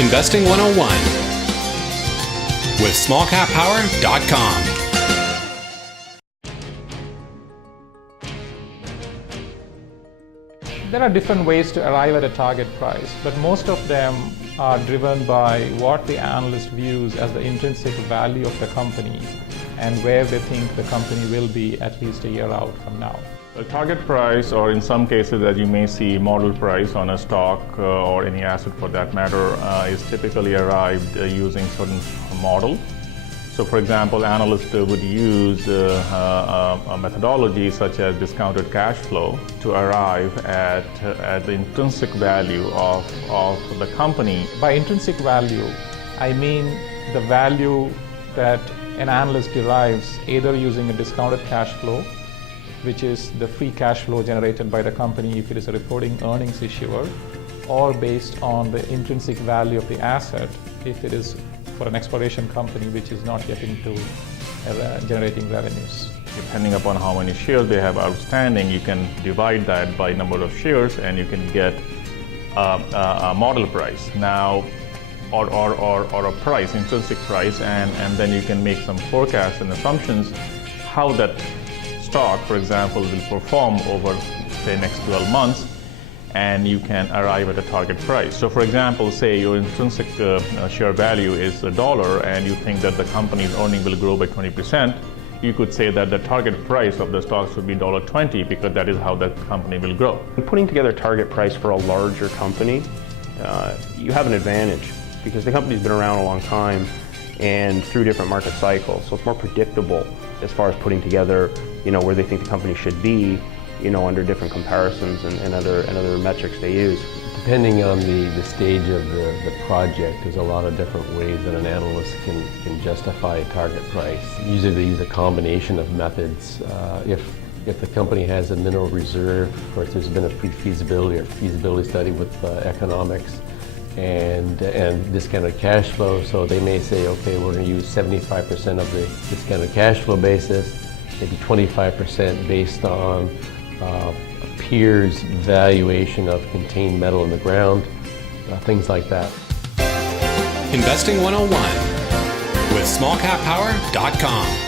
Investing 101 with smallcappower.com. There are different ways to arrive at a target price, but most of them are driven by what the analyst views as the intrinsic value of the company and where they think the company will be at least a year out from now. The target price, or in some cases as you may see, model price on a stock or any asset for that matter, is typically arrived using certain model. So for example, analysts would use a methodology such as discounted cash flow to arrive at the intrinsic value of the company. By intrinsic value, I mean the value that an analyst derives either using a discounted cash flow, which is the free cash flow generated by the company if it is a reporting earnings issuer, or based on the intrinsic value of the asset if it is for an exploration company which is not yet into generating revenues. Depending upon how many shares they have outstanding, you can divide that by number of shares and you can get a model price now, or a price, intrinsic price, and then you can make some forecasts and assumptions how that stock, for example, will perform over say next 12 months, and you can arrive at a target price. So for example, say your intrinsic share value is $1 and you think that the company's earning will grow by 20%, you could say that the target price of the stock should be $1.20 because that is how that company will grow. Putting together a target price for a larger company, you have an advantage because the company's been around a long time and through different market cycles, so it's more predictable as far as putting together, where they think the company should be, under different comparisons and other metrics they use. Depending on the stage of the project, there's a lot of different ways that an analyst can justify a target price. Usually they use a combination of methods. If the company has a mineral reserve, of course there's been a pre-feasibility or feasibility study with economics and discounted cash flow, so they may say, okay, we're going to use 75% of the discounted cash flow basis, maybe 25% based on a peer's valuation of contained metal in the ground, things like that. Investing 101 with smallcappower.com.